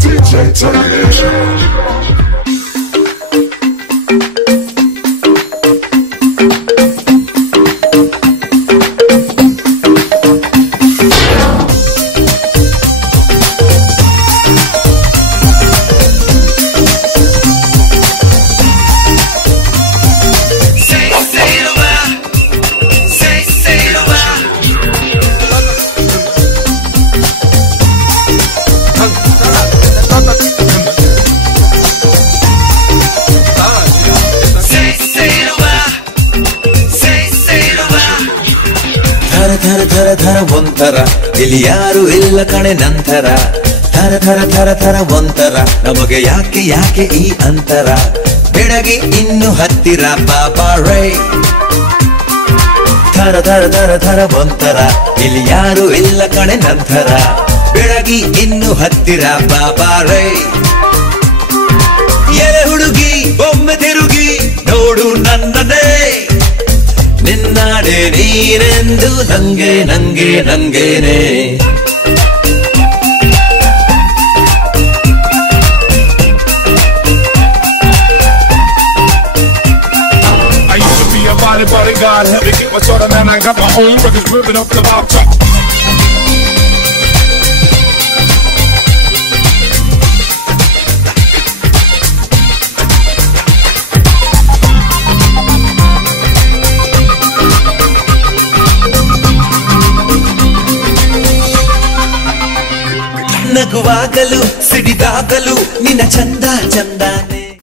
DJ Tony. ಧರ ಧರ ಧರ ಒಂಥರ ಇಲ್ಲಿ ಯಾರು ಇಲ್ಲ ಕಣೆ ನಂತರ ಧರ ಧರ ಧರ ಧರ ಒಂಥರ ನಮಗೆ ಯಾಕೆ ಯಾಕೆ ಈ ಅಂತರ ಬೆಳಗ್ಗೆ ಇನ್ನು ಹತ್ತಿರ ಬಾಬಾ ರೈ ಧರ ಧರ ಧರ ಧರ ಒಂಥರ ಇಲ್ಲಿ ಯಾರು ಇಲ್ಲ ಕಣೆ ನಂತರ ಬೆಳಗ್ಗೆ ಇನ್ನು ಹತ್ತಿರ ಬಾಬಾ ರೈ ಎಲೆ ಹುಡುಗಿ ಒಮ್ಮೆ ತಿರುಗಿ ನೋಡು ನನ್ನದೇ ನಿನ್ನಾಡೆ ನೀನೆಂದು ನಂಗೆ ನಂಗೆ ನಂಗೇನೆ I used to be a bodyguard, help me get my sorta man. I got my own records moving up the bar top. ನಗುವಾಗಲು ಸಿಡಿದಾಗಲು ನಿನ್ನ ಚಂದ ಚಂದಾನೆ